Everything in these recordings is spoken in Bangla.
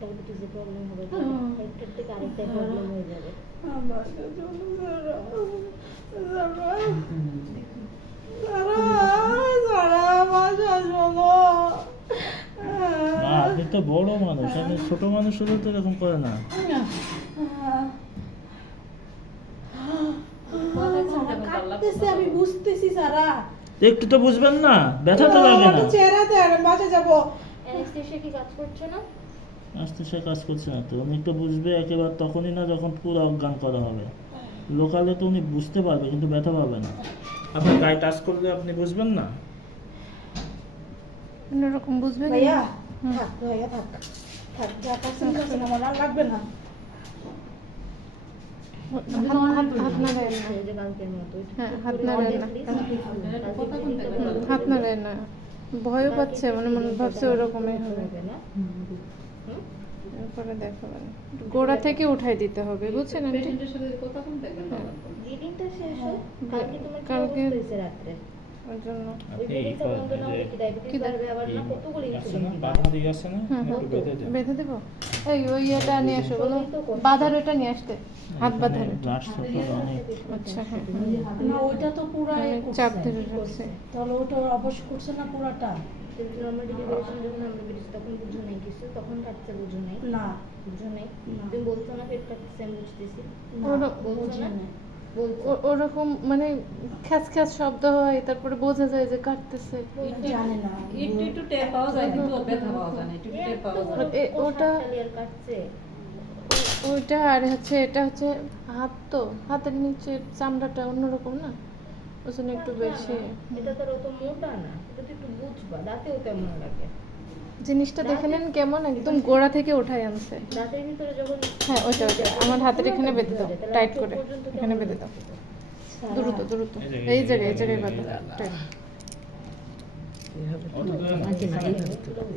ডায়াবেটিসের প্রবলেম হবে, একটার থেকে আরেকটা প্রবলেম হয়ে যাবে। আপনি তো বড় মানুষ, আপনি ছোট মানুষ হলে তো এরকম করে না। আমি বুঝতেছি সারা, একটু তো বুঝবেন না, ব্যথা তো লাগে না। চেহারা দেন, বাসা যাবো। অ্যানেস্থেশিয়া কি কাজ করছে না? আস্তে সে কাজ করছে না তো, উনি তো বুঝবে একেবারে তখনই না যখন পুরো অজ্ঞান করা হবে। লোকালে তো উনি বুঝতে পারবে কিন্তু ব্যথা পাবে না। আপনার গায়ে টাচ করলে আপনি বুঝবেন না। অন্যরকম বুঝবে না। ভাইয়া থাক, ভাইয়া থাক, থাক, যা পছন্দ আছে না আমার আর লাগবে না। হাত নাড়ায় না। এই যে কালকের মতো। হ্যাঁ, হাত নাড়ায় না। হাত নাড়ায় না। ভয়ও পাচ্ছে, মানে মনে ভাবছে ওরকমই হবে। এরপরে দেখাবেন, গোড়া থেকে উঠাই দিতে হবে, বুঝছেন আন্টি? ব্লিডিংটা শেষ হয় কালকে, তোমার কি কালকে অবস্থা হয়েছে রাত্রে? ওর জন্য ওই ব্লিডিংটা বন্ধ না হলে কি ডায়াবেটিস বাড়বে আবার না? কতগুলো ইনসুলিন দিবা? বেঁধে দেবো। এই ওই ইয়েটা নিয়ে আসো, বলো বাঁধার ওটা নিয়ে আসতে, হাত বাঁধার। আচ্ছা, হ্যাঁ, না ওইটা তো পুরাই চাপ করছে। ধরে রাখছে। তাহলে ওটা অবশ্য করছে না পুরাটা। নরমাল ডেলিভারি যখন আমরা বেরিয়েছি তখন বুঝো নাই কিছু, তখন কাটতে বুঝো নাই, না বুঝো নাই। না। তুমি বলছো না পেট কাটতেছে, আমি বুঝতেছি। বুঝি না। বলছো ওরকম মানে খ্যাচ খ্যাচ শব্দ হয়, তারপরে বোঝা যায় যে কাটতেছে। জানে না। একটু টের পাওয়া যায় কিন্তু ব্যথা পাওয়া যায় না, একটু টের পাওয়া যায়। ওটা আর কাটছে। ওইটা আর হচ্ছে এটা হচ্ছে হাত, তো হাতের নিচে চামড়াটা অন্যরকম না, ওই জন্য একটু বেশি। এটা তো অত মোটা না, এটা তো একটু বুঝবা, দাঁতেও কেমন লাগে। জিনিসটা দেখে নেন কেমন, একদম গোড়া থেকে উঠাই আনছে। দাঁতের ভিতরে যখন হ্যাঁ, ওইটা আমার হাতের এখানে বেঁধে দাও, টাইট করে এখানে বেঁধে দাও, দ্রুত দ্রুত। এই জায়গায় বাঁধো টাইট।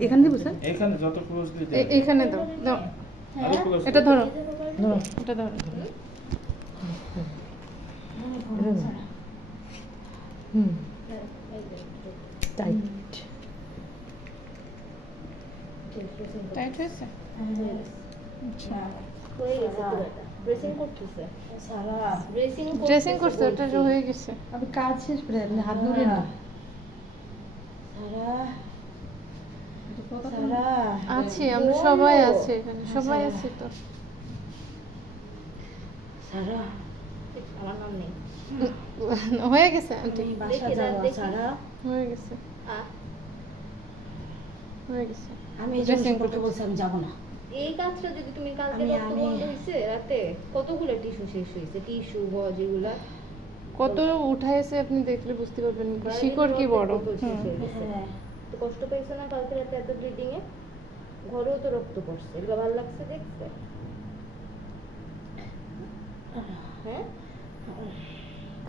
এখান দিয়ে বুঝছেন? এখানে যত ক্লোজ দিতে এইখানে দাও দাও, আরো ক্লোজ। এটা ধরো, এটা ধরো। টাইট। টাইট হয়েছে? আচ্ছা, হয়ে গেছে পুরোটা। ড্রেসিং করতেছে। সারা ড্রেসিং করছে, ওটা হয়ে গেছে। আমি কাজ শেষ করে আপনি হাত ধরে না। সারা আছি, আমরা সবাই আছি এখানে, সবাই আছি তো। সারা আমার নাম নেই। হয়ে গেছে আন্টি, আমি বাসা দেখি, যাবো। দেখি। সারা হয়ে গেছে, আহ, হয়ে গেছে। আমি এই জন্য করতে বলছি, আমি যাবো না। এই কাজটা যদি তুমি কালকে আমি- রক্ত বন্ধ হয়েছে রাতে, কতগুলো টিস্যু শেষ হয়েছে, টিস্যু গজ এগুলা কত উঠাইছে আপনি দেখলে বুঝতে পারবেন, শিকড় কি বড়। কত শেষ হয়ে গেছে। হ্যাঁ তো কষ্ট পাইছো না কালকে রাতে এত ব্লিডিং এ? ঘরেও তো রক্ত পড়ছে, এগুলো ভালো লাগছে দেখতে? হ্যাঁ,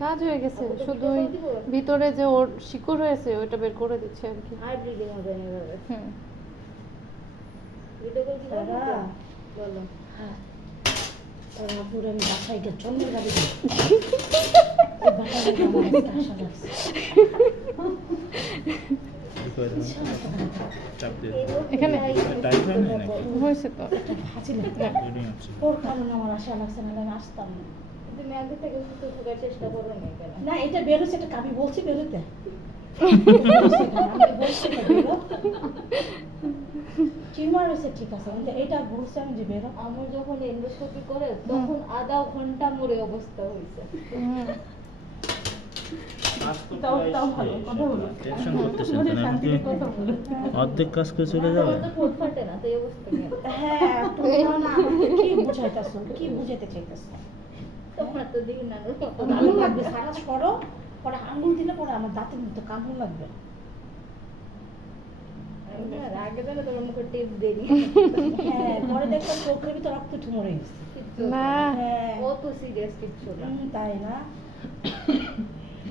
কাজ হয়ে গেছে, শুধু ওই ভিতরে যে ওর শিকড় হয়েছে ওটা বের করে দিচ্ছে আর কি। আর ব্লিডিং হবে না এভাবে। হুম, ভিডিও কল কি করবে? সারা। বলো। হ্যাঁ তারা পুরো আমি বাসায় গিয়ে চন্দ্রের গাড়ি চাপ দিয়ে এখানে টাইট হয় না নাকি? হয়েছে তো। হাসি না ব্লিডিং হচ্ছে। ওর কারণে আমার আশা লাগছে না, আমি আসতাম না। তুমি আগে থেকে সুস্থ থাকার চেষ্টা করো না কেন? না এটা বেরোচ্ছে, এটা আমি বলছি বেরোতে। আমি বলছি না বেরো, টিউমার হয়েছে ঠিক আছে, কিন্তু এটা বলছে আমি যে বেরো। আমার যখন এন্ডোস্কোপি করে তখন আধা ঘন্টা মরে অবস্থা হয়েছে। হুম, কাজ তো তাও প্রায় ভালো, শেষ। কথা বলো। টেনশন করতেছেন মনে কেন? শান্তিতে কথা বলো। অর্ধেক কাজ করে চলে যাবে। আমার তো ঠোঁট ফাটে না, তো এই অবস্থা কেন? হ্যাঁ তুমি না আমাকে কি বুঝাইতেছো, কি বুঝাইতে চাইতেছো? তোমার তো দিন না আঙুল লাগবে, সারা করো, পরে আঙুল দিলে পরে আমার দাঁতের মতো কামড় লাগবে। আগে জানো তোমার মুখে টেপ দেরি। হ্যাঁ পরে দেখলাম চোখের ভিতর রক্ত ঠুমরে গেছে। না হ্যাঁ অত সিরিয়াস কিচ্ছু না। তাই না?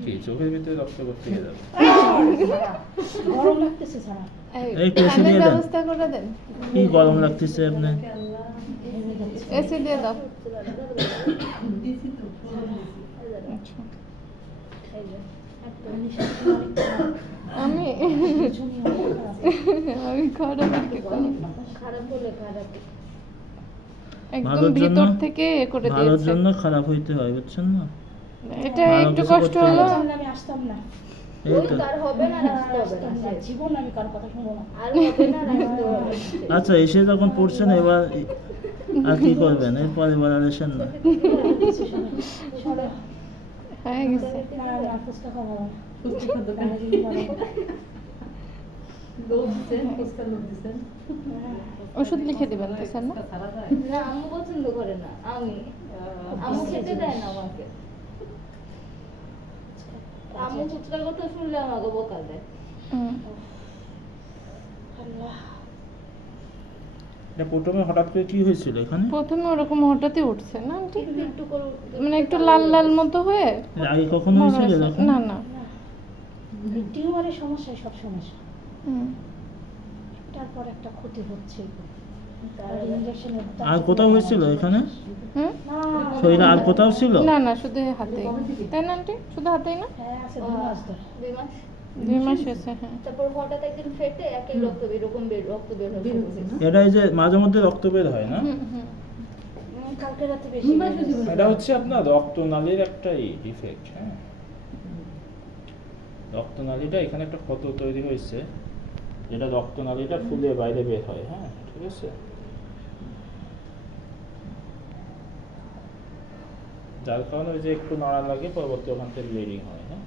কি চোখের ভিতরে রক্ত করতে যাবে? গরম লাগতেছে সারা। এই তো এসি ফ্যানের দিয়ে দেন। ব্যবস্থা করে দেন। কি গরম লাগতেছে আপনার? এসি দিয়ে দাও। আচ্ছা। এই যে, একটা আমি আমি খারাপ আর কি করব? খারাপ হলে খারাপ। একদম ভালোর জন্য ভিতর থেকে এ করে ভালোর দিয়েছে। জন্য খারাপ হইতে হয়, বুঝছেন না? এটা ভালো একটু কিছু কষ্ট করতে হলো। হবে। আমি আসতাম না। এই ওই তো। তো আর হবে না, রাখতে হবে না। আসতাম না। জীবন আমি কার কথা শুনবো না। আর হবে না, রাখতে হবে। আচ্ছা, এসে যখন পড়ছেন এবার আর কি করবেন? এরপর এবার আর এসেন না। সরো। হয়ে গেছে। না, না, ফুচকা খাবো না। ফুচকার দোকানে আমি খাবো না। লোক দিচ্ছেন, ফুচকার লোক দিচ্ছেন। ওষুধ লিখে দিবেন তো স্যার না? ফুচকা ছাড়া যায়? না, আম্মু পছন্দ করে না। আম্মু খেতে দেয় না আমাকে। আম্মু ফুচকার কথা শুনলে আমাকে বোকা দেয়। হুম। আল্লাহ। এটা প্রথমে হঠাৎ করে কি হয়েছিল এখানে? প্রথমে ওরকম হঠাৎই উঠছে না আন্টি? একটু একটু করে মানে একটু লাল লাল মতো হয়ে এর আগে কখনো বড় হয়েছিল হয়েছে। এরকম? না না। এই টিউমারের সমস্যায় সব সমস্যা। হুম। তারপর একটা ক্ষতি হচ্ছে। আর ইনজেকশনের আর কোথাও হয়েছিল এখানে? হুম? না, শরীরে আর কোথাও ছিল? না না, শুধু হাতেই। তাই না আন্টি? শুধু হাতেই না? হ্যাঁ, আছে 2 মাস ধরে। 2 মাস। 2 মাস হয়েছে, হ্যাঁ। তারপর হঠাৎ একদিন ফেটে একই রক্ত এরকম রক্ত বের বের হচ্ছে। হচ্ছে না? এটা এই যে মাঝে মধ্যে রক্ত বের হয় না? হুম হুম। কালকে রাতে বেশি 2 মাস হয়েছে বলে। এটা হচ্ছে আপনার রক্তনালীর একটা ডিফেক্ট, হ্যাঁ। রক্তনালীটা এখানে একটা ক্ষত তৈরি হয়েছে, যেটা রক্তনালীটা ফুলে বাইরে বের হয়, হ্যাঁ, ঠিক আছে? যার কারণে ওই যে একটু নড়া লাগে, পরবর্তী ওখান থেকে ব্লিডিং হয়, হ্যাঁ।